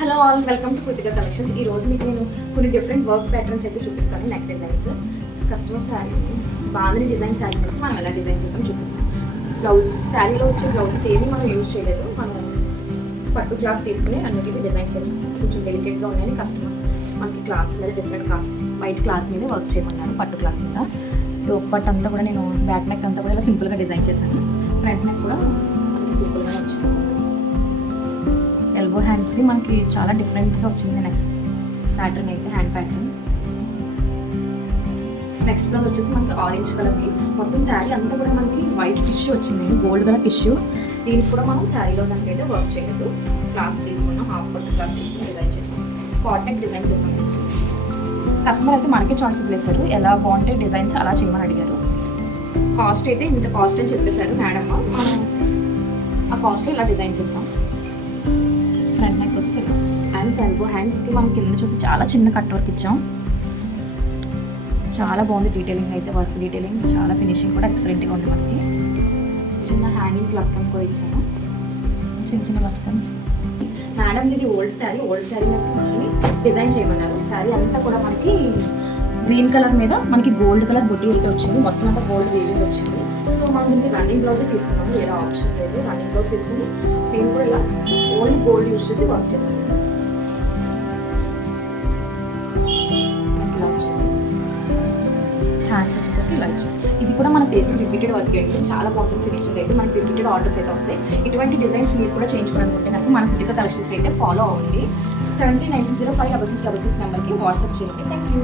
Hello all, welcome to Krittika collections. ఈ రోజు మీకు నేను కొన్ని డిఫరెంట్ వర్క్ ప్యాటర్న్స్ అయితే చూపిస్తాను. Neck designs, customer sari, bandhani design sari అయితే మనం ఎలా డిజైన్ చేసామో చూపిస్తాం. బ్లౌజ్, శారీలో వచ్చే బ్లౌజెస్ ఏమి మనం యూజ్ చేయలేదు. మనం పట్టు క్లాత్ తీసుకుని అన్నిటికీ డిజైన్ చేస్తాం. కొంచెం డెలికేట్గా ఉన్నాయని కస్టమర్ మనకి క్లాత్స్ మీద డిఫరెంట్ వైట్ క్లాత్ మీద వర్క్ చేయమన్నారు. పట్టు క్లాత్ మీద పట్టు అంతా కూడా నేను బ్యాక్ నెక్ అంతా కూడా ఇలా సింపుల్గా డిజైన్ చేశాను. ఫ్రంట్ నెక్ కూడా మనకి సింపుల్గా వచ్చింది. ఎల్బో హ్యాండ్స్కి మనకి చాలా డిఫరెంట్గా వచ్చింది నెక్ ప్యాటర్న్ అయితే, హ్యాండ్ ప్యాటర్న్. నెక్స్ట్ బ్లౌజ్ వచ్చేసి మనకి ఆరెంజ్ కలర్కి మొత్తం శారీ అంతా కూడా మనకి వైట్ టిష్యూ వచ్చింది, గోల్డ్ కలర్ టిష్యూ. దీనికి కూడా మనం శారీలో దానికైతే వర్క్ చేయలేదు. క్లాత్ తీసుకున్నాం, హాఫ్ పట్టు క్లాత్ తీసుకుని డిజైన్ చేస్తాం. కాట్ నెక్ డిజైన్ చేస్తాం. కస్టమర్ అయితే మనకే చాయిస్ ఇవ్వలేశారు, ఎలా బాగుంటే డిజైన్స్ అలా చేయమని అడిగారు. కాస్ట్ అయితే ఇంత కాస్ట్ అని చెప్పేశారు మేడం. మనం ఆ కాస్ట్లో ఇలా డిజైన్ చేస్తాం. ఫ్రంట్ నెక్ వచ్చి హ్యాండ్స్, ఎల్బో హ్యాండ్స్కి మనం కింద చూసి చాలా చిన్న కట్ వర్క్ ఇచ్చాం. చాలా బాగుంది డీటెయిలింగ్ అయితే, వర్క్ డీటెయిలింగ్ చాలా, ఫినిషింగ్ కూడా ఎక్సలెంట్గా ఉంది. మనకి చిన్న హ్యాంగింగ్స్, లక్కన్స్ కూడా ఇచ్చాను, చిన్న చిన్న లక్కన్స్. మేడం ఇది ఓల్డ్ శారీ మనకి డిజైన్ చేయమన్నారు. శారీ అంతా కూడా మనకి గ్రీన్ కలర్ మీద మనకి గోల్డ్ కలర్ బుట్టి అయితే వచ్చింది. మొత్తం అంతా గోల్డ్ వీవింగ్ వచ్చింది. సో మనం దీనికి రన్నింగ్ బ్లౌజ్ తీసుకున్నాము, వేరే ఆప్షన్ లేదు. రన్నింగ్ బ్లౌజ్ తీసుకుని నేను కూడా ఇలా ఓన్లీ గోల్డ్ యూజ్ చేసి వర్క్ చేశాను. ఇలా వచ్చింది. హ్యాండ్స్ వచ్చేసరికి ఇలా ఇచ్చాను. ఇది కూడా మన ఫేస్ రిపీటెడ్ వర్క్ అయితే చాలా బాగుంటుంది. ఫినిషింగ్ అయితే మనకి రిపీటెడ్ ఆర్డర్స్ అయితే వస్తాయి. ఇటువంటి డిజైన్స్ మీరు కూడా చేయించుకోవాలనుకుంటే కనుక మన కృతిక కలెక్షన్స్ అయితే ఫాలో అవ్వండి. 7996056666 నెంబర్కి వాట్సాప్ చేయండి. Thank you.